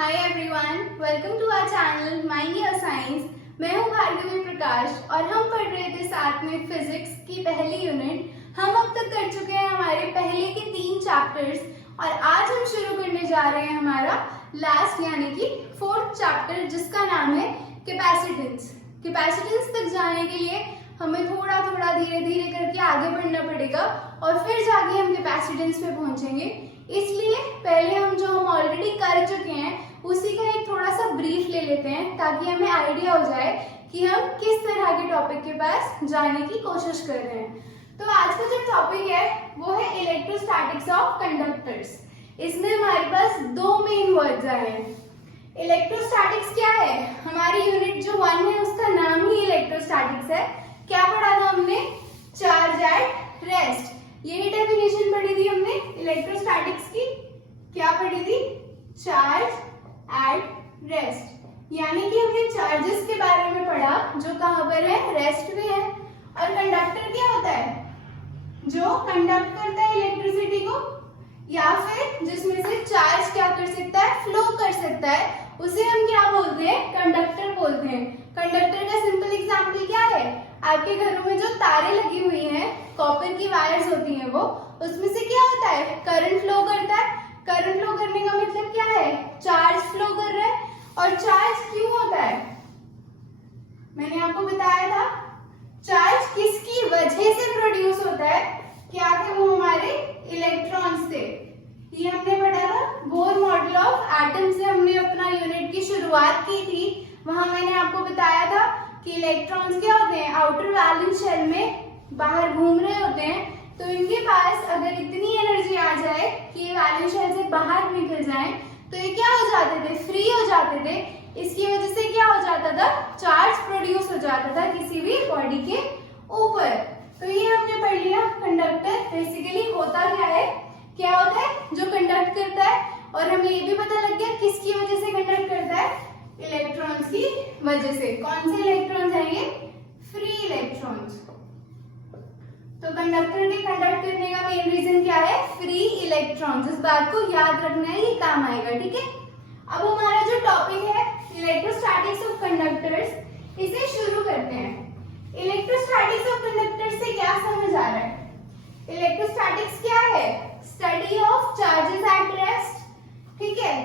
Hi everyone, welcome to our channel mind your science. मैं हूं भार्गवी प्रकाश और हम पढ़ रहे थे साथ में फिजिक्स की पहली यूनिट। हम अब तक कर चुके हैं हमारे पहले के 3 चैप्टर्स और आज हम शुरू करने जा रहे हैं हमारा लास्ट यानी कि 4th चैप्टर, जिसका नाम है कैपेसिटेंस। कैपेसिटेंस तक जाने के लिए हमें थोड़ा थोड़ा धीरे धीरे करके आगे बढ़ना पड़ेगा और फिर जाके हम कैपेसिटेंस पे पहुंचेंगे। इसलिए पहले हम ऑलरेडी कर चुके हैं उसी का एक थोड़ा सा ब्रीफ ले लेते हैं ताकि हमें आइडिया हो जाए कि हम किस तरह के टॉपिक के पास जाने की कोशिश कर रहे हैं। तो आज का जो टॉपिक है वो है इलेक्ट्रोस्टैटिक्स ऑफ कंडक्टर्स। इसमें हमारे पास 2 मेन वर्ड्स आए हैं। इलेक्ट्रोस्टैटिक्स क्या है? हमारी यूनिट जो 1 है उसका नाम ही इलेक्ट्रोस्टैटिक्स है। क्या पढ़ा था हमने? Charge at rest. यही डेफिनेशन पढ़ी थी हमने इलेक्ट्रोस्टैटिक्स की। क्या पढ़ी थी? चार्ज एट रेस्ट, यानी कि हमने चार्जेस के बारे में पढ़ा जो कहाँ पर है? रेस्ट पे है। और कंडक्टर क्या होता है? जो कंडक्ट करता है इलेक्ट्रिसिटी को, या फिर जिसमें से चार्ज क्या कर सकता है? फ्लो कर सकता है। उसे हम क्या बोलते हैं? कंडक्टर बोलते हैं। कंडक्टर का सिंपल एग्जांपल क्या है? आपके घरों में जो तारे लगी हुई हैं, कॉपर की वायर्स होती हैं, वो उसमें से क्या होता है? करंट फ्लो करता है। करंट फ्लो करने का मतलब क्या है? चार्ज फ्लो कर रहा है। और चार्ज क्यों होता है? मैंने आपको बताया था चार्ज किसकी वजह से प्रोड्यूस होता है। क्या थे वो? हमारे इलेक्ट्रॉन्स थे। ये हमने पढ़ा था बोर मॉडल ऑफ एटम से। हमने अपना यूनिट की शुरुआत की थी। वहां मैंने आपको बताया था कि इलेक्ट्रॉन्स क्या होते हैं? आउटर वैलेंस शेल में बाहर घूम रहे होते हैं। तो इनके पास अगर इतनी एनर्जी आ जाए कि ये वैलेंस शेल से बाहर निकल जाएं, तो ये क्या हो जाते थे? फ्री हो जाते थे। इसकी वजह से क्या हो जाता था? चार्ज प्रोड्यूस हो जाता था किसी भी बॉडी के ऊपर। तो ये हमने पढ़ लिया। कंडक्टर बेसिकली होता क्या है? क्या होता है? जो कंडक्ट करता है। और हमें ये भी पता लग गया किसकी वजह से कंडक्ट करता है? इलेक्ट्रॉन्स की वजह से। कौन से इलेक्ट्रॉन्स हैं ये? Free electrons. तो कंडक्टर के कंडक्ट करने का मेन रीजन क्या है? Free electrons. इस बात को याद रखना है, ये काम आएगा, ठीक है। अब हमारा जो टॉपिक है इलेक्ट्रोस्टैटिक्स ऑफ कंडक्टर्स, इसे शुरू करते हैं। इलेक्ट्रोस्टैटिक्स ऑफ कंडक्टर्स से क्या समझ आ रहा है? इलेक्ट्रोस्टैटिक्स क्या है? Study of charges at rest, ठीक है।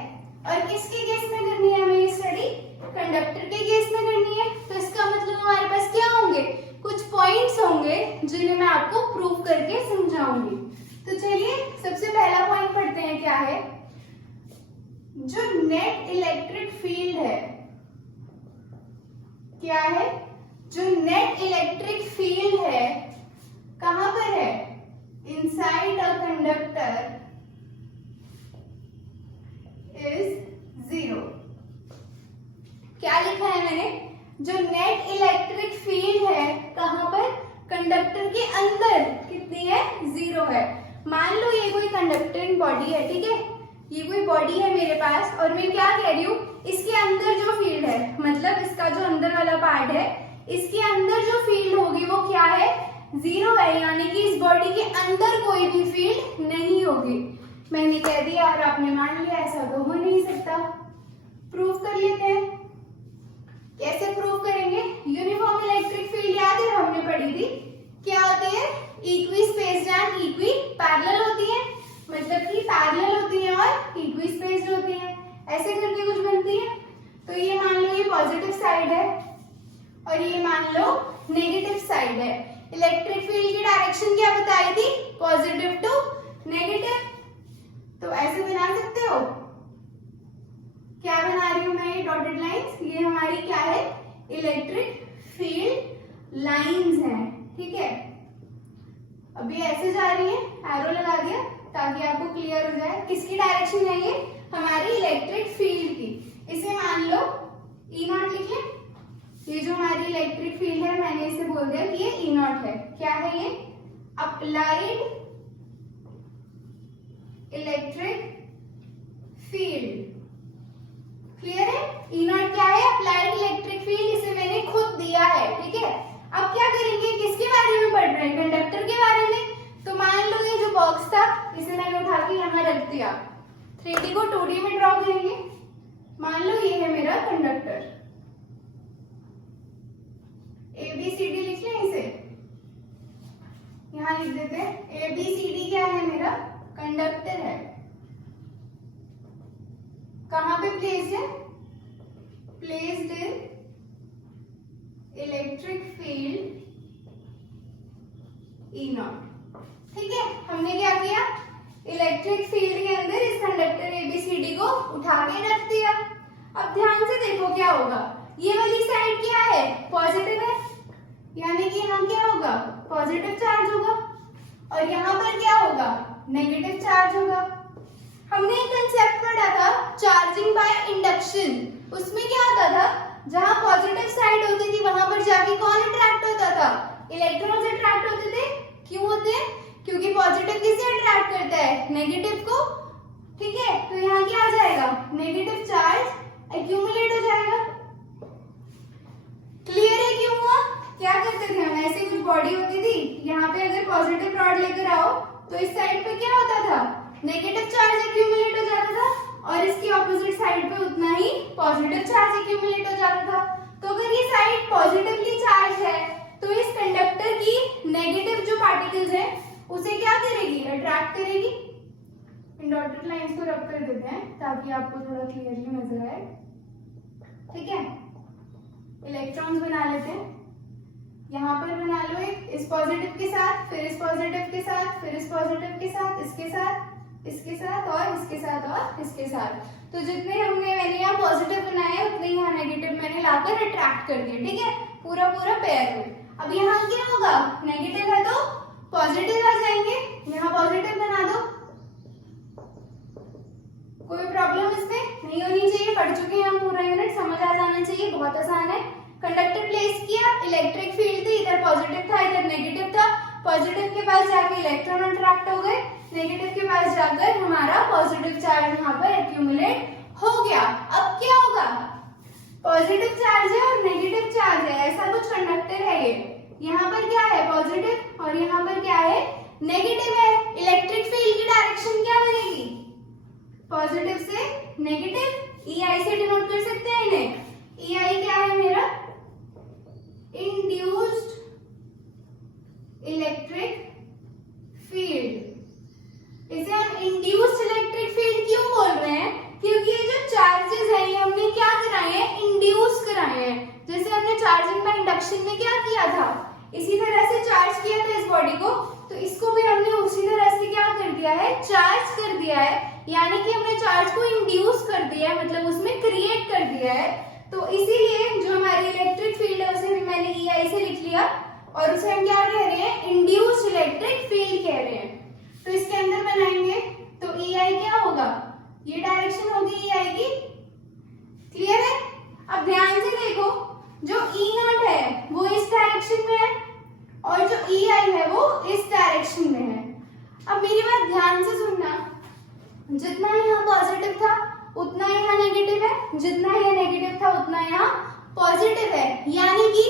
और किसके केस में करनी है हमें ये स्टडी? कंडक्टर के केस में करनी है। तो इसका मतलब हमारे पास क्या होंगे? कुछ पॉइंट्स होंगे जिन्हें मैं आपको प्रूव करके समझाऊंगी। तो चलिए सबसे पहला पॉइंट पढ़ते हैं। क्या है? जो नेट इलेक्ट्रिक फील्ड है, क्या है? जो नेट इलेक्ट्रिक फील्ड है कहां पर है? Inside a conductor is 0। क्या लिखा है मैंने? जो नेट इलेक्ट्रिक फील्ड है कहां पर? कंडक्टर के अंदर कितनी है? 0 है। मान लो ये कोई कंडक्टिंग बॉडी है, ठीक है। ये कोई बॉडी है मेरे पास और मैं क्या कह रही हूँ? इसके अंदर जो फील्ड है, मतलब इसका जो अंदर वाला पार्ट है, इसके अंदर जो फील्ड होगी वो क्या है? 0 है। यानी कि इस बॉडी के अंदर कोई भी फील्ड नहीं होगी। मैंने कह दिया और आपने मान लिया, ऐसा तो हो नहीं सकता। प्रूफ कर लेते हैं। कैसे प्रूव करेंगे? यूनिफॉर्म इलेक्ट्रिक फील्ड याद है हमने पढ़ी थी। क्या होती है? Equi spaced and equi parallel होती है। मतलब कि पैरेलल होती है और इक्वी स्पेस्ड होती है। ऐसे करके कुछ बनती है। तो ये मान लो ये पॉजिटिव साइड है और ये मान लो नेगेटिव साइड है। इलेक्ट्रिक फील्ड की डायरेक्शन क्या बताई थी? Positive to negative. तो ऐसे बना सकते हो। क्या बना रही हूं मैं? ये डॉटेड लाइंस, ये हमारी क्या है? इलेक्ट्रिक फील्ड लाइंस हैं, ठीक है। अभी ऐसे जा रही है, एरो लगा दिया ताकि आपको क्लियर हो जाए किसकी डायरेक्शन है। ये हमारी इलेक्ट्रिक फील्ड की। इसे मान लो E0 लिख लें। ये जो हमारी इलेक्ट्रिक फील्ड है, मैंने इसे बोल दिया कि ये E0 है। क्या है ये? Applied electric field. क्लियर है? E0 क्या है? Applied electric field. इसे मैंने खुद दिया है, ठीक है। अब क्या करेंगे? किसके बारे में पढ़ रहे हैं? कंडक्टर के बारे में। तो मान लो ये जो बॉक्स था, इसे मैंने उठा के यहाँ रख दिया। 3D को 2D में ड्रॉ करेंगे। मान लो ये है मेरा कंडक्टर, ABCD लिख लें इसे, यहां लिख देते हैं ABCD क्या है, मेरा कंडक्टर है। कहां पे प्लेस्ड है, placed in electric field E0। ठीक है, हमने क्या किया, इलेक्ट्रिक फील्ड के अंदर इस कंडक्टर ABCD को उठा के रख दिया। अब ध्यान से देखो क्या होगा, ये वाली साइड क्या है, पॉजिटिव है, यानी कि यहाँ क्या होगा, पॉजिटिव चार्ज होगा, और यहाँ पर क्या होगा, नेगेटिव चार्ज होगा। हमने एक कंसेप्ट पढ़ा था चार्जिंग बाय इंडक्शन, उसमें क्या होता था, जहां पॉजिटिव साइड होती थी वहां पर जाके कौन अट्रैक्ट होता था, इलेक्ट्रॉन्स अट्रैक्ट होते थे। क्यों होते हैं, क्योंकि पॉजिटिव किसे अट्रैक्ट करता है, नेगेटिव को। ठीक है, तो यहाँ क्या आ जाएगा, नेगेटिव चार्ज एक्यूमुलेट हो जाएगा। क्लियर है क्यों हुआ, क्या करते थे हम, ऐसे कुछ बॉडी होती थी, यहाँ पे अगर पॉजिटिव रॉड लेकर आओ तो इस साइड पे क्या होता था, नेगेटिव चार्ज एक्यूमुलेट हो जाता था, और इसकी ऑपोजिट साइड पे उतना ही पॉजिटिव चार्ज एक्यूमुलेट हो जाता था। तो अगर ये साइड पॉजिटिवली चार्ज है तो इस कंडक्टर की नेगेटिव जो पार्टिकल्स हैं उसे क्या करेगी, अट्रैक्ट करेगी। इन डॉटेड लाइंस को रब कर देते हैं ताकि आपको थोड़ा क्लियरली नजर आए। ठीक है, इलेक्ट्रॉन्स बना लेते हैं, यहाँ पर बना लो एक, इस पॉजिटिव के साथ, फिर इस पॉजिटिव के साथ, फिर इस पॉजिटिव के साथ, इसके साथ, इसके साथ और इसके साथ और इसके साथ। तो जितने मैंने यहाँ पॉजिटिव बनाए उतने यहाँ नेगेटिव मैंने लाकर अट्रैक्ट कर दिए। ठीक है, पूरा पूरा पेयर में। अब यहाँ क्या होगा, नेगेटिव है तो पॉजिटिव आ जाएंगे, यहाँ पॉजिटिव बना दो। कोई प्रॉब्लम इसमें नहीं होनी चाहिए, पढ़ चुके हैं हम पूरा यूनिट, समझ आ जाना चाहिए, बहुत आसान है। कंडक्टर प्लेस किया, इलेक्ट्रिक फील्ड थी, इधर पॉजिटिव था इधर नेगेटिव था, पॉजिटिव के पास जाके इलेक्ट्रॉन अट्रैक्ट हो गए, नेगेटिव के पास जाकर हमारा पॉजिटिव चार्ज यहाँ पर एक्यूमुलेट हो गया। अब क्या होगा, पॉजिटिव चार्ज है और नेगेटिव चार्ज है, ऐसा कुछ कंडक्टर है ये, यहाँ पर क्या है पॉजिटिव और यहाँ पर क्या है नेगेटिव है। इलेक्ट्रिक फील्ड की डायरेक्शन क्या बनेगी, पॉजिटिव से नेगेटिव। EI से डिनोट कर सकते हैं इन्हें, EI क्या है मेरा, इंड्यूस्ड इलेक्ट्रिक फील्ड। इसे हम इंड्यूस्ड इलेक्ट्रिक फील्ड क्यों बोल रहे हैं, क्योंकि ये जो चार्जेस हैं ये हमने क्या कराए हैं, इंड्यूस कराए हैं। जैसे हमने चार्जिंग बाय इंडक्शन में क्या किया था, इसी तरह से चार्ज किया था इस बॉडी को, तो इसको भी हमने उसी तरह से क्या कर दिया है, चार्ज कर दिया है। यानी कि हमने चार्ज को इंड्यूस कर दिया है, मतलब उसमें क्रिएट कर दिया है। तो इसीलिए जो हमारी इलेक्ट्रिक फील्ड है उसे भी मैंने EI से लिख लिया, और उसे हम क्या कह रहे हैं, इंड्यूस्ड इलेक्ट्रिक फील्ड कह रहे हैं। तो इसके अंदर बनाएंगे तो EI क्या होगा, ये डायरेक्शन होगी EI की। क्लियर है, अब ध्यान से देखो, जो E0 है वो इस डायरेक्शन में है और जो EI है वो इस डायरेक्शन में है। अब मेरी बात ध्यान से सुनना, जितना यहाँ पॉजिटिव था उतना यहाँ नेगेटिव है, जितना यहाँ नेगेटिव था उतना यहाँ पॉजिटिव है। यानी कि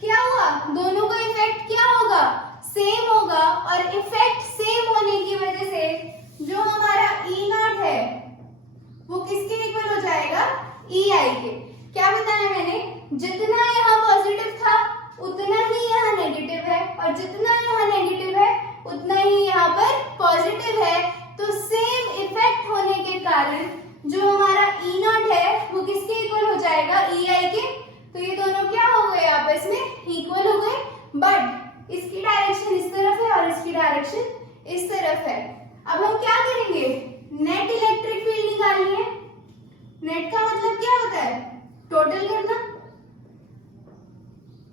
क्या हुआ, दोनों का इफेक्ट क्या होगा, सेम होगा, और इफेक्ट सेम होने की वजह से जो हमारा E0 है वो किसके इक्वल हो जाएगा, EI के। क्या बताया मैंने, जितना यहाँ पॉजिटिव था उतना ही यहाँ नेगेटिव है, और जितना यहाँ नेगेटिव है उतना ही यहाँ पर पॉजिटिव है। तो सेम इफेक्ट होने के कारण जो हमारा E0 है वो किसके इक्वल हो जाएगा, EI के। तो ये दोनों क्या हो गए, आपस में इक्वल हो गए, बट इसकी डायरेक्शन इस तरफ है और इसकी डायरेक्शन इस तरफ है। अब हम क्या करेंगे, नेट इलेक्ट्रिक फील्ड निकालनी है। नेट का मतलब क्या होता है, टोटल करना।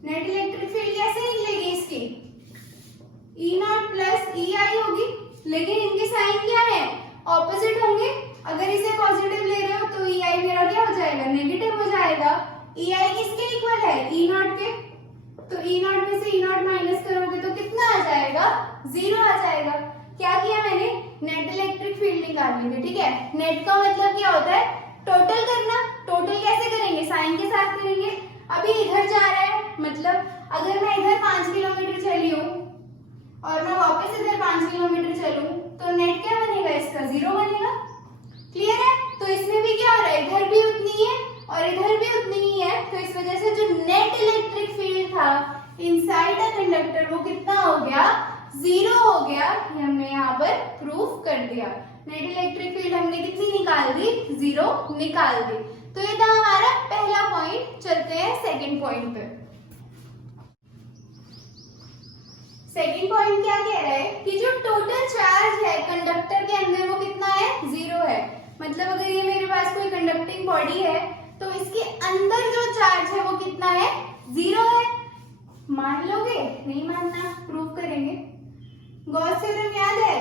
नेट इलेक्ट्रिक फील्ड कैसे निकलेगी इसकी, E0 प्लस EI होगी, लेकिन इनके साइन क्या है, ऑपोजिट होंगे। अगर इसे पॉजिटिव ले रहे हो तो EI मेरा क्या हो जाएगा, नेगेटिव हो जाएगा। EI किसके इक्वल है, E0 के। तो E0 में से E0 माइनस करोगे तो कितना आ जाएगा, 0 आ जाएगा। क्या किया मैंने, नेट इलेक्ट्रिक फील्ड निकालनी थी। ठीक है, नेट का मतलब क्या होता है, टोटल करना। टोटल कैसे करेंगे, साइन के साथ करेंगे। अभी इधर जा रहा है, मतलब अगर मैं इधर 5 किलोमीटर चली हूँ और मैं वापस इधर 5 किलोमीटर चलूं तो नेट क्या बनेगा, इसका 0 बनेगा। क्लियर है, तो इसमें भी क्या हो रहा है, इधर भी उतनी वजह से जो नेट इलेक्ट्रिक फील्ड था इनसाइड द कंडक्टर वो कितना हो गया, 0 हो गया। ये हमने यहाँ पर प्रूफ कर दिया। नेट इलेक्ट्रिक फील्ड हमने कितनी निकाल दी, 0 निकाल दी। तो ये था हमारा पहला पॉइंट। चलते हैं सेकंड पॉइंट पे। सेकंड पॉइंट क्या कह रहा है कि जो टोटल चार्ज है कंडक्टर के अंदर वो कितना है, 0 है। मतलब अगर ये मेरे पास कोई कंडक्टिंग बॉडी है तो इसके अंदर जो चार्ज है वो कितना है, 0 है। मान लोगे? नहीं मानना, प्रूव करेंगे। गॉस थ्योरम याद है?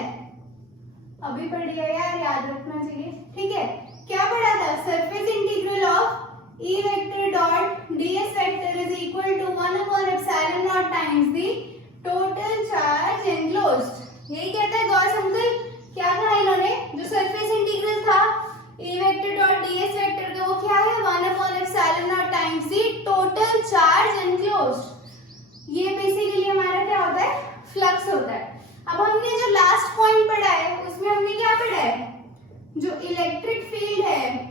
अभी पढ़ लिया यार, याद रखना चाहिए। ठीक है, क्या पढ़ा था? Surface integral of E vector dot ds vector is equal to 1/epsilon0 times the total charge enclosed. यही कहता है गॉस अंकल। क्या कहा इन्होंने? जो सरफेस इंटीग्रल था E vector dot ds vector का वो क्या है, 1/epsilon0 times the total charge enclosed. ये बेसिकली हमारा क्या होता है, फ्लक्स होता है। अब हमने जो लास्ट पॉइंट पढ़ा है उसमें हमने क्या पढ़ा है, जो इलेक्ट्रिक फील्ड है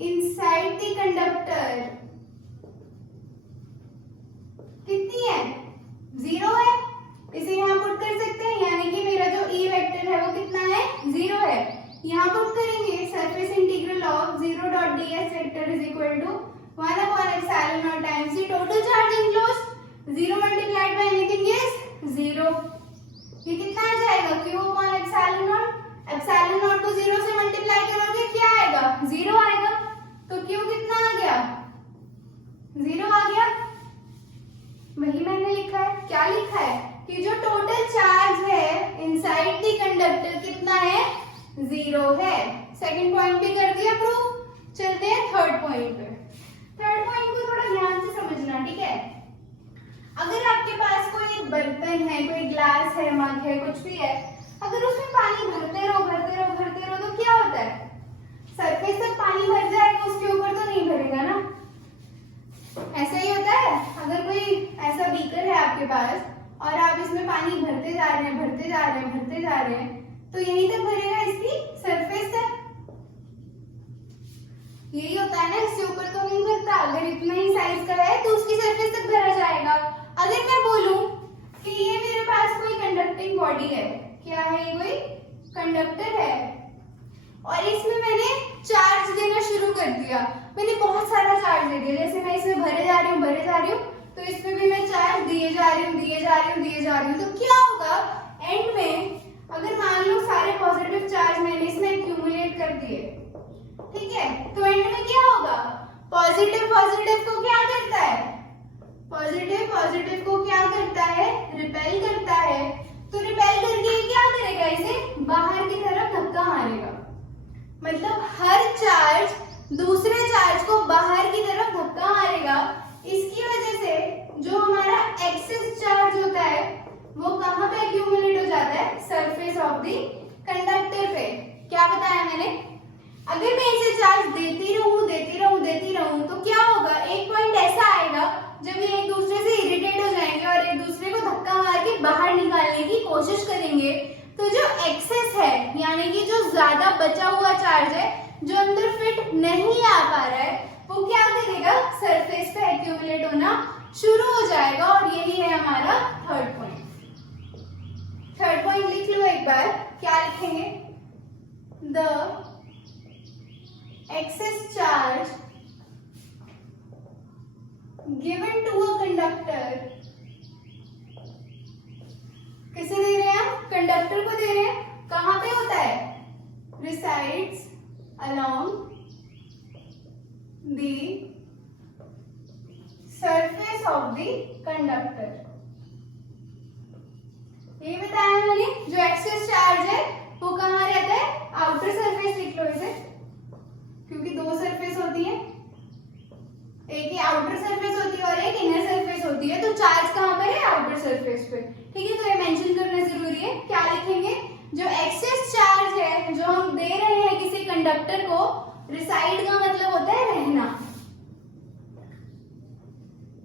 इनसाइड द कंडक्टर कितनी है, 0 है। इसे यहाँ पुट कर सकते हैं, यानी कि मेरा जो E वेक्टर है वो कितना है, 0 है। यहाँ पुट करेंगे surface integral of 0 dot ds vector is equal to 1/epsilon0 times the total charge enclosed. 0 multiplied by anything is 0। ये कितना आ जाएगा, q upon epsilon naught. Epsilon naught को 0 से मल्टीप्लाई करोगे क्या आएगा, 0 आएगा। तो q कितना आ गया, 0 आ गया। वही मैंने लिखा है। क्या लिखा है कि जो टोटल चार्ज है इनसाइड द कंडक्टर कितना है, 0 है। सेकंड पॉइंट भी कर दिया प्रूफ। चलते हैं थर्ड पॉइंट पे। थर्ड पॉइंट को थोड़ा ध्यान से समझना, ठीक है। अगर आपके पास कोई बर्तन है, कोई ग्लास है, मग है, कुछ भी है, अगर उसमें पानी भरते रहो भरते रहो भरते रहो तो क्या होता है, सरफेस तक पानी भर जाएगा, उसके ऊपर तो नहीं भरेगा ना। ऐसा ही होता है। अगर कोई ऐसा बीकर है आपके पास और आप इसमें पानी भरते जा रहे हैं भरते जा रहे हैं भरते जा रहे हैं, तो यहीं तक भरेगा, इसकी सरफेस तक। यही होता है ना, इससे ऊपर तो नहीं भरता। अगर इतना ही साइज का है तो उसकी सरफेस तक भरा जाएगा। अगर मैं बोलूं कि ये मेरे पास कोई कंडक्टिंग बॉडी है, क्या है, ये कोई कंडक्टर है और इसमें मैंने चार्ज देना शुरू कर दिया। मैंने बहुत सारा चार्ज दे दिया। जैसे मैं इसमें भरे जा रही हूँ, तो इसमें भी मैं चार्ज दिए जा रही हूँ। तो क्या होगा एंड में, अगर मान लो सारे पॉजिटिव चार्ज मैंने इसमें एक्यूमुलेट कर दिए, ठीक है, तो एंड में क्या होगा, पॉजिटिव को क्या करता है, पॉजिटिव को क्या करता है, रिपेल करता है। तो रिपेल करके ये क्या करेगा, इसे बाहर की तरफ धक्का मारेगा। मतलब हर चार्ज दूसरे चार्ज को बाहर की तरफ धक्का मारेगा। इसकी वजह से जो हमारा एक्सेस चार्ज होता है वो कहाँ पे एक्यूमुलेट हो जाता है, सरफेस ऑफ द कंडक्टर पे। क्या बताया मैंने, अगर मैं इसे चार्ज देती रहूं तो क्या होगा, एक पॉइंट ऐसा आएगा जब ये एक दूसरे से इरिटेट हो जाएंगे और एक दूसरे को धक्का मार के बाहर निकालने की कोशिश करेंगे। तो जो एक्सेस है, यानी कि जो ज्यादा बचा हुआ चार्ज है जो अंदर फिट नहीं आ पा रहा है, वो क्या करेगा, सरफेस पे एक्यूमुलेट होना शुरू हो जाएगा। और यही है हमारा थर्ड पॉइंट। थर्ड पॉइंट लिख लो एक बार। क्या लिखेंगे, the excess charge given to a conductor, किसे दे रहे हैं हम, कंडक्टर को दे रहे हैं। कहां पे होता है, resides along the surface of the conductor। ये बताया मैंने, जो एक्सेस चार्ज है वो कहां रहता है, आउटर सरफेस लिख लो इसे, क्योंकि दो सरफेस होती है, एक ही आउटर सरफेस होती है और एक इनर सरफेस होती है। तो चार्ज कहां पर है, आउटर सरफेस पे, ठीक है। तो ये मेंशन करना जरूरी है। क्या लिखेंगे, जो एक्सेस चार्ज है जो हम दे रहे हैं किसी कंडक्टर को, रिसाइड का मतलब होता है रहना।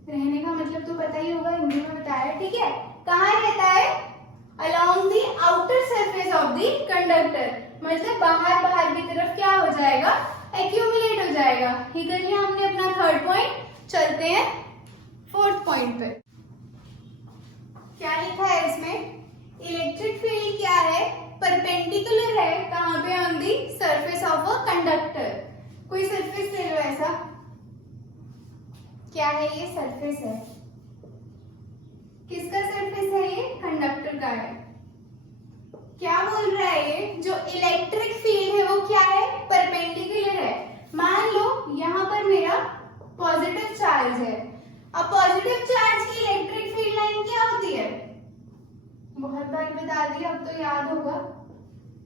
रहने का मतलब तो पता ही होगा, हिंदी में बताया, ठीक है। कहाँ रहता है, along the outer surface of the conductor, मतलब बाहर की तरफ क्या हो जाएगा, एक्यूमुलेट हो जाएगा। ये कर लिया हमने अपना थर्ड पॉइंट। चलते हैं फोर्थ पॉइंट पे। क्या लिखा है इसमें? इलेक्ट्रिक फील्ड क्या है? परपेंडिकुलर है कहाँ पे? On the surface of a conductor. कोई सरफेस ले लो ऐसा। क्या है ये? सरफेस है। किसका सरफेस है ये? कंडक्टर का है। क्या बोल रहा है ये? जो इलेक्ट्रिक फील्ड है वो क्या है? परपेंडिकुलर है। मान लो यहाँ पर मेरा पॉजिटिव चार्ज है। अब पॉजिटिव चार्ज की इलेक्ट्रिक फील्ड लाइन क्या होती है? बहुत बार बता दिया, अब तो याद होगा।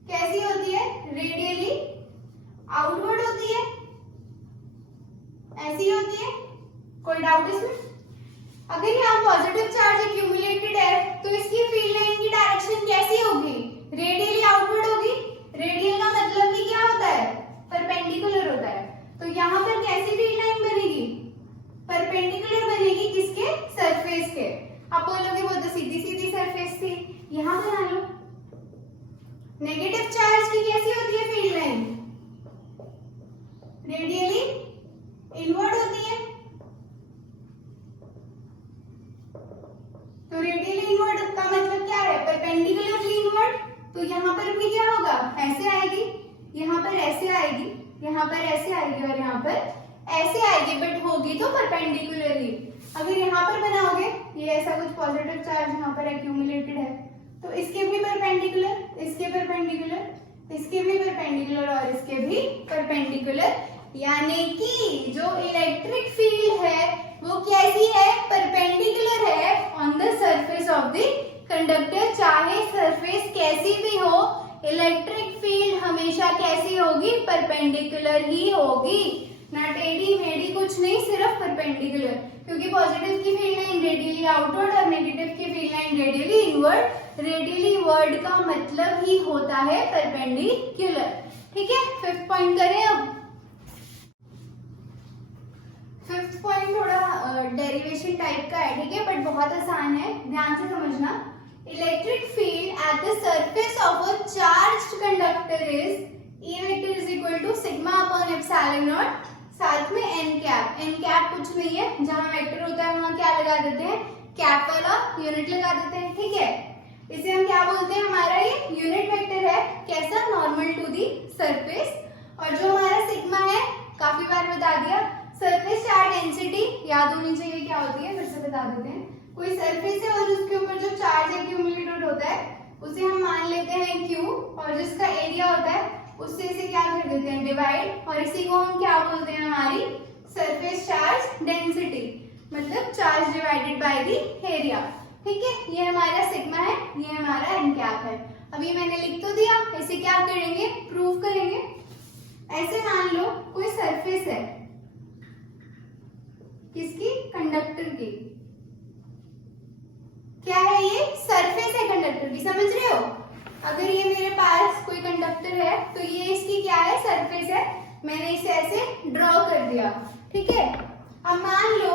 कैसी होती है? रेडियली आउटवर्ड होती है। ऐसी होती है। कोई डाउट इसमें? अगर यहाँ पॉजिटिव चार्ज एक्यूमुलेटेड है तो इसकी फील्ड लाइन की डायरेक्शन कैसी होगी? रेडियली आउटवर्ड होगी। रेडियल का मतलब कि क्या होता है? परपेंडिकुलर होता है। तो यहाँ पर कैसी फील्ड लाइन बनेगी? परपेंडिकुलर बनेगी। किसके? सरफेस के। आप बोलोगे वो तो सीधी सीधी सरफेस थी। यहाँ बना लो। नेगेटिव चार्ज की कैसी होती है फील्ड लाइन? रेडियली इनवर्ड होती है। तो रेडियली इनवर्ड का मतलब क्या है? Perpendicularly inward. तो यहाँ पर भी क्या होगा? ऐसे आएगी, यहाँ पर ऐसे आएगी, यहाँ पर ऐसे आएगी और यहाँ पर ऐसे आएगी, बट होगी तो परपेंडिकुलरली। अगर यहाँ पर बनाओगे, ये ऐसा कुछ पॉजिटिव चार्ज यहाँ पर एक्यूमुलेटेड है, तो इसके भी परपेंडिकुलर, इसके परपेंडिकुलर, इसके भी परपेंडिकुलर और इसके भी परपेंडिकुलर। यानी कि जो इलेक्ट्रिक फील्ड है वो कैसी है? परपेंडिकुलर है on the surface of the conductor. चाहे सरफेस कैसी भी हो, इलेक्ट्रिक फील्ड हमेशा कैसी होगी? परपेंडिकुलर ही होगी। ना टेढ़ी मेढ़ी कुछ नहीं, सिर्फ परपेंडिकुलर। क्योंकि पॉजिटिव की फील्ड लाइन रेडियली आउटवर्ड और नेगेटिव की field line radially inward. Radially word का मतलब ही होता है परपेंडिकुलर। ठीक है, फिफ्थ पॉइंट करें अब। फिफ्थ पॉइंट थोड़ा डेरिवेशन टाइप का है, ठीक है, बट बहुत आसान है, ध्यान से समझना। Electric field at the surface of a charged conductor is E vector is equal to sigma upon epsilon naught, साथ में n कैप। n कैप कुछ नहीं है, जहां वेक्टर होता है वहां क्या लगा देते हैं? कैप वाला यूनिट लगा देते हैं। ठीक है, इसे हम क्या बोलते हैं? हमारा ये यूनिट वेक्टर है। कैसा? Normal to the surface. और जो हमारा सिग्मा है, काफी बार बता दिया, सरफेस चार्ज डेंसिटी याद होनी चाहिए क्या होती है, फिर से बता देते हैं। कोई सरफेस है और उसके ऊपर जो चार्ज एक्यूमुलेटेड होता है उसे हम मान लेते हैं Q, और जिसका एरिया होता है उससे इसे क्या कर देते हैं? डिवाइड। और इसी को हम क्या बोलते हैं? हमारी सरफेस चार्ज डेंसिटी, मतलब charge divided by the area. ठीक है, ये हमारा सिग्मा है, ये हमारा n कैप है। अभी मैंने लिख तो दिया, इसे क्या करेंगे? प्रूव करेंगे। ऐसे मान लो कोई सरफेस है, किसकी? कंडक्टर की। क्या है ये? सरफेस है कंडक्टर की, समझ रहे हो? अगर ये मेरे पास कोई कंडक्टर है तो ये इसकी क्या है? सरफेस है। मैंने इसे ऐसे ड्रॉ कर दिया। ठीक है, अब मान लो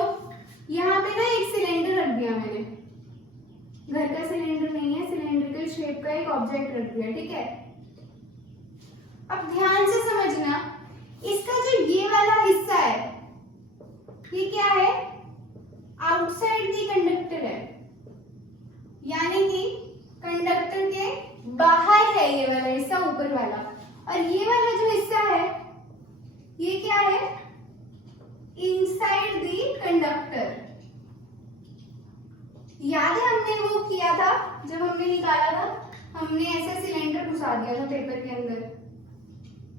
यहाँ पे ना एक सिलेंडर रख दिया मैंने। घर का सिलेंडर नहीं है, सिलेंड्रिकल शेप का एक ऑब्जेक्ट रख दिया। ठीक है, अब ध्यान से समझना, इसका जो ये वाला हिस्सा है ये क्या है? आउटसाइड दी कंडक्टर है, यानी कि कंडक्टर के बाहर है ये वाला हिस्सा, ऊपर वाला। और ये वाला जो हिस्सा है ये क्या है? Inside the conductor. याद है हमने वो किया था जब हमने निकाला था, हमने ऐसा सिलेंडर घुसा दिया था पेपर के अंदर।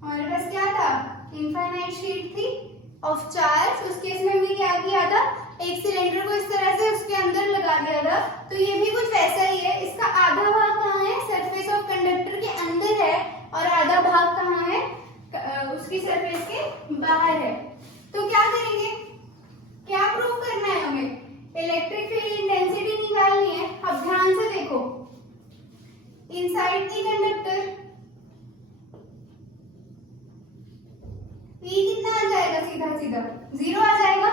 हमारे पास क्या था? इनफाइनाइट शीट थी ऑफ चार्ज। उस केस में हमने क्या किया था? एक सिलेंडर को इस तरह से उसके अंदर लगा दिया था। तो ये भी कुछ वैसा ही है। इसका आधा भाग कहाँ है? सरफेस ऑफ कंडक्टर के अंदर है, और आधा भाग कहाँ है? उसकी सरफेस के बाहर है। तो क्या करेंगे? क्या प्रूव करना है हमें? इलेक्ट्रिक फील्ड इंटेंसिटी निकालनी है। अब ध्यान से देखो, इनसाइड दी कंडक्टर E कितना आ जाएगा? सीधा सीधा 0 आ जाएगा।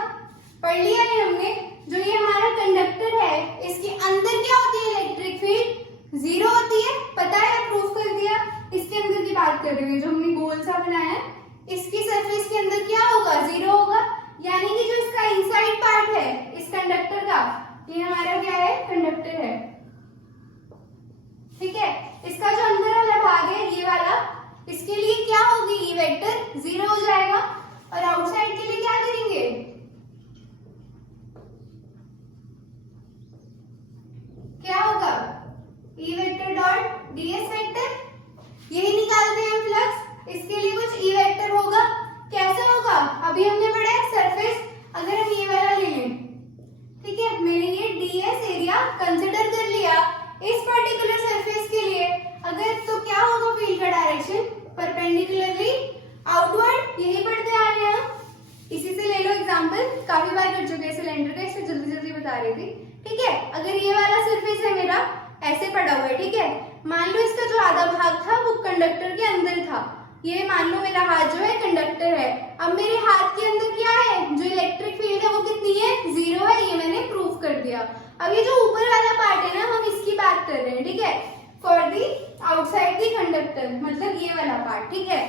पढ़ लिया है हमने। जो ये हमारा कंडक्टर है इसके अंदर क्या होती है? इलेक्ट्रिक फील्ड 0 होती है, पता है, प्रूफ कर दिया। इसके अंदर की बात कर रहे हैं, जो हमने गोल सा बनाया है इसकी सरफेस के अंदर क्या होगा, जीरो होगा। यानी कि जो इसका इनसाइड पार्ट है इस कंडक्टर का, ये हमारा क्या है, कंडक्टर है, ठीक है। इसका जो अंदर वाला भाग है ये वाला, इसके लिए क्या होगी, ई वेक्टर जीरो हो जाएगा। और आउटसाइड के लिए क्या करेंगे, क्या होगा, ई वेक्टर डॉट डीएस वेक्टर, यही निकालते हैं फ्लक्स। इसके लिए कुछ ई वेक्टर होगा, कैसे होगा, अभी हमने पढ़ा है सरफेस, अगर हम ये वाला ले लें, ठीक है, मैंने ये डीएस एरिया कंसिडर कर लिया इस पर्टिकुलर सरफेस के लिए, अगर तो क्या होगा फील्ड का डायरेक्शन, परपेंडिकुलरली आउटवर्ड, यही पढ़ते आ रहे हैं हम। इसी से ले लो एग्जांपल, काफी बार कर चुके हैं सिलेंडर का, इससे जल्दी जल्दी बता रही थी, ठीक है। अगर ये वाला सरफेस है मेरा, ऐसे पड़ा हुआ है, ठीक है, मान लो इसका जो आधा भाग था वो कंडक्टर के अंदर था, ये मान लो मेरा हाथ जो है कंडक्टर है। अब मेरे हाथ के अंदर क्या है, जो इलेक्ट्रिक फील्ड है वो कितनी है, जीरो है, ये मैंने प्रूव कर दिया। अब ये जो ऊपर वाला पार्ट है ना, हम इसकी बात कर रहे हैं, ठीक है, for the outside the conductor, मतलब ये वाला पार्ट, ठीक है।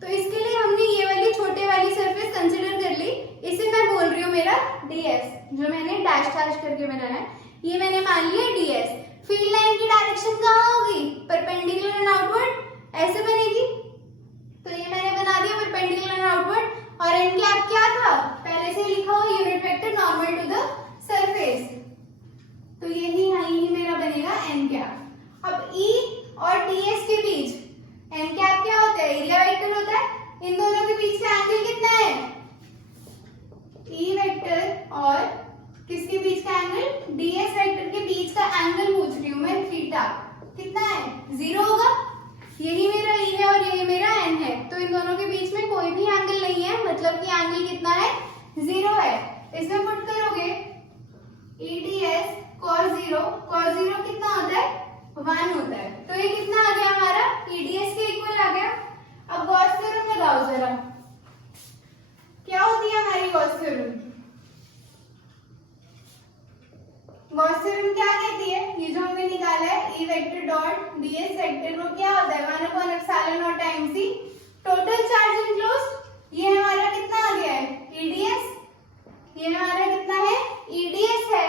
तो इसके लिए हमने ये वाली छोटे वाली सरफेस कंसिडर कर ली, इसे मैं बोल रही हूँ मेरा डीएस, जो मैंने डैश डैश करके बनाया है, ये मैंने मान लिया डीएस। फील्ड लाइन की डायरेक्शन कहाँ होगी, परपेंडिकुलर एंड आउटवर्ड, ऐसे बनेगी, तो ये मैंने बना दिया परपेंडिकुलर एंड आउटवर्ड। और एन कैप क्या था, पहले से लिखा हुआ unit vector normal to the surface, तो यही यही मेरा बनेगा एन कैप। अब ई और टीएस के बीच एन कैप क्या होता है, एरिया वेक्टर होता है, इन दोनों के बीच का एंगल कितना है, ई वेक्टर और किसके बीच का एंगल, डीएस वेक्टर के बीच का एंगल पूछ रही हूँ मैं, थीटा कितना है, जीरो होगा। यही मेरा ई है और यही मेरा एन है, तो इन दोनों के बीच में कोई भी एंगल नहीं है, मतलब कि एंगल कितना है, जीरो है। इसमें पुट करोगे E D S cos zero कितना होता है, 1 होता है, तो ये कितना आ गया हमारा, ईडीएस के इक्वल आ गया। अब गॉस थ्योरम लगाओ जरा, क्या होती है हमारी गॉस थ्योरम, गॉस थ्योरम क्या कहती है, ये जो हमने निकाला है E vector dot DS vector, वो क्या होता है, 1/ε0 times C total charge enclosed. ये हमारा कितना आ गया है, ईडीएस, ये हमारा कितना है, ईडीएस है।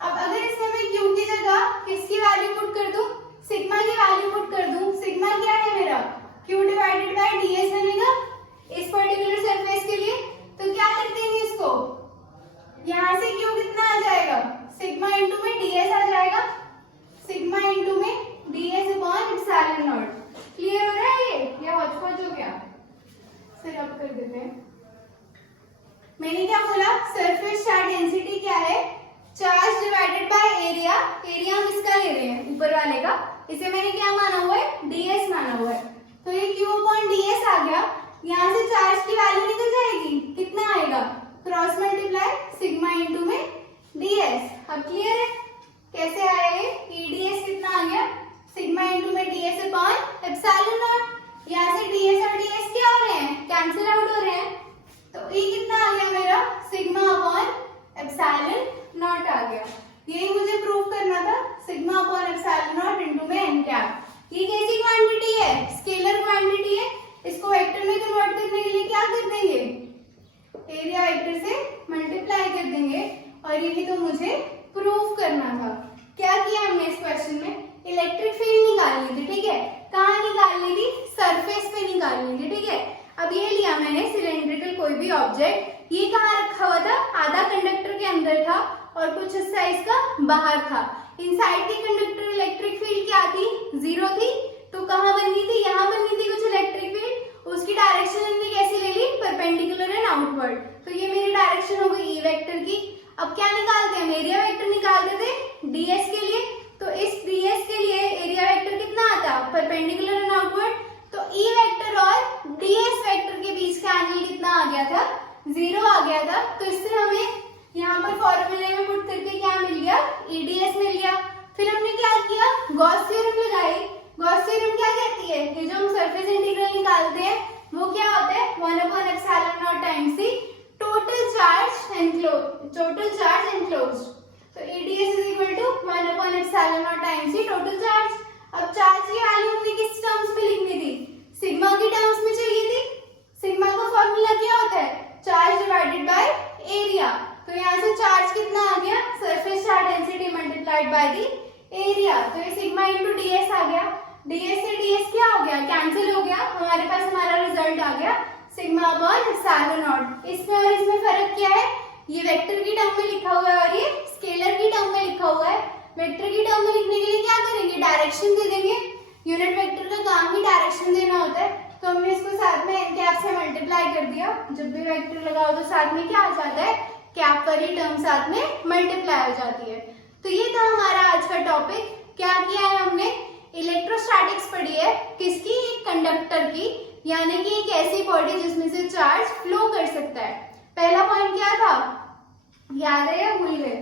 अब अगर इसमें मैं क्यू की जगह किसकी वैल्यू पुट कर दूं, सिग्मा की वैल्यू पुट कर दूं, सिग्मा क्या है मेरा, क्यू डिवाइडेड बाय डीएस बनेगा इस पर्टिकुलर सरफेस के लिए। तो क्या लिख देंगे इसको, यहाँ से क्यू कितना आ जाएगा, सिग्मा इंटू में डीएस आ जाएगा, सिग्मा इंटू में DS upon epsilon not. Clear हो रहा है ये, या हौच-पौच हो गया, फिर अब कर देते हैं। मैंने क्या बोला, सरफेस चार्ज डेंसिटी क्या है, charge divided by area, area हम इसका ले रहे हैं ऊपर वाले का, इसे मैंने क्या माना हुआ है, डीएस माना हुआ है, तो ये क्यू अपॉन डीएस आ गया। यहाँ से चार्ज की वैल्यू निकल जाएगी, कितना आएगा, क्रॉस मल्टीप्लाई सिग्मा इंटू में डीएस। अब क्लियर है कैसे आया ये, ईडीएस कितना आ गया, सिग्मा इंटू में डीएस अपॉन एप्सिलॉन नॉट। यहाँ से डीएस और डीएस क्या हो रहे हैं, कैंसिल आउट हो रहे हैं, तो ई कितना आ गया मेरा, सिग्मा अपॉन एप्सिलॉन नॉट आ गया। यही मुझे प्रूव करना था, sigma upon epsilon not into में एन कैप। ये कैसी क्वांटिटी है, स्केलर क्वांटिटी है, इसको वेक्टर में कन्वर्ट करने के लिए क्या कर देंगे, एरिया वेक्टर से मल्टीप्लाई कर देंगे, और यही तो मुझे प्रूव करना था। क्या किया हमने इस क्वेश्चन में, इलेक्ट्रिक फील्ड निकालनी थी, ठीक है, कहाँ निकालनी थी, सरफेस पे निकालनी थी, ठीक है। अब ये लिया मैंने सिलेंड्रिकल कोई भी ऑब्जेक्ट, ये कहाँ रखा हुआ था, आधा कंडक्टर के अंदर था और कुछ हिस्सा इसका बाहर था। इनसाइड की कंडक्टर इलेक्ट्रिक फील्ड क्या थी, जीरो थी, तो कहाँ बननी थी, यहाँ बननी थी कुछ इलेक्ट्रिक फील्ड, उसकी डायरेक्शन हमने कैसे ले ली, परपेंडिकुलर एंड आउटवर्ड, तो ये मेरी डायरेक्शन हो गई ई वेक्टर की। अब क्या निकालते हैं, एरिया वेक्टर निकालते थे डीएस के लिए, तो इस डीएस के लिए एरिया वेक्टर कितना आता, परपेंडिकुलर एंड आउटवर्ड, तो ई वेक्टर और डीएस वेक्टर के बीच का एंगल कितना आ गया था, जीरो आ गया था। तो इससे हमें यहाँ पर फॉर्मूले में पुट करके क्या मिल गया, ईडीएस मिल गया। फिर हमने क्या किया, गॉस थ्योरम लगाई। गॉस थ्योरम क्या कहती है, ये जो हम सरफेस इंटीग्रल निकालते हैं वो क्या होता है, 1/ε0 times C total charge enclosed. तो EDS is equal to 1/ε0 times C total charge. अब चार्ज की वैल्यू हमने किस टर्म्स में लिखनी थी, सिग्मा की टर्म्स में चाहिए थी, सिग्मा अपॉन एप्सिलॉन नॉट। इसमें और इसमें फर्क क्या है, ये वेक्टर की टर्म में लिखा हुआ है और ये स्केलर की टर्म में लिखा हुआ है। वेक्टर की टर्म में लिखने के लिए क्या करेंगे, डायरेक्शन दे देंगे। यूनिट वेक्टर का काम ही डायरेक्शन देना होता है, तो हमने इसको साथ में एन कैप से मल्टीप्लाई कर दिया। जब भी वेक्टर लगाओ तो साथ में क्या आ जाता है, कैप वाली टर्म साथ में मल्टीप्लाई हो जाती है। तो ये था हमारा आज का टॉपिक। क्या किया है हमने, इलेक्ट्रोस्टैटिक्स पढ़ी है, किसकी, एक कंडक्टर की, यानी कि एक ऐसी बॉडी जिसमें से चार्ज फ्लो कर सकता है। पहला पॉइंट क्या था, याद है या भूल गए?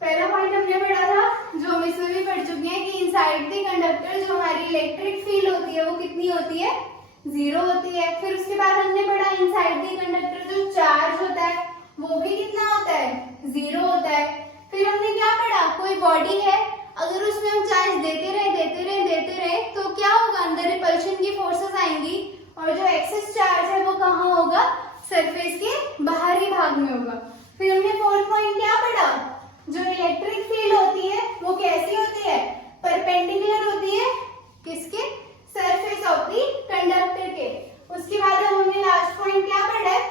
पहला पॉइंट हमने पढ़ा था, जो हम इसमें भी पढ़ चुके हैं, कि इनसाइड द कंडक्टर जो हमारी इलेक्ट्रिक फील्ड होती है वो कितनी होती है, 0 होती है। फिर उसके बाद हमने पढ़ा इनसाइड द कंडक्टर जो चार्ज होता है वो भी कितना होता है, 0 होता है। फिर हमने क्या पढ़ा, कोई बॉडी है, अगर उसमें हम चार्ज देते रहे तो क्या होगा, अंदर रिपल्शन की फोर्सेस आएंगी और जो एक्सेस चार्ज है वो कहाँ होगा, सरफेस के बाहरी भाग में होगा। फिर हमने फोर्थ पॉइंट क्या पढ़ा, जो इलेक्ट्रिक फील्ड होती है वो कैसी होती है, परपेंडिकुलर होती है किसके, सरफेस ऑफ द कंडक्टर के। उसके बाद हमने लास्ट पॉइंट क्या पढ़ा है,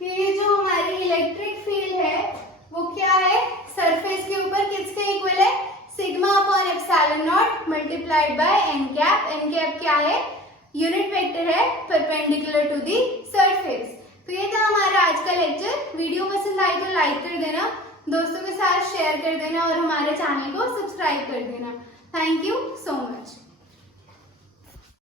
कि जो हमारी इलेक्ट्रिक फील्ड है वो क्या है, सरफेस के ऊपर किसके इक्वल है, sigma upon epsilon naught multiplied by n cap. N cap क्या है, यूनिट वेक्टर है परपेंडिकुलर टू दी सरफेस। तो ये था हमारा आज का लेक्चर। वीडियो पसंद आई तो लाइक कर देना, दोस्तों के साथ शेयर कर देना और हमारे चैनल को सब्सक्राइब कर देना। Thank you so much.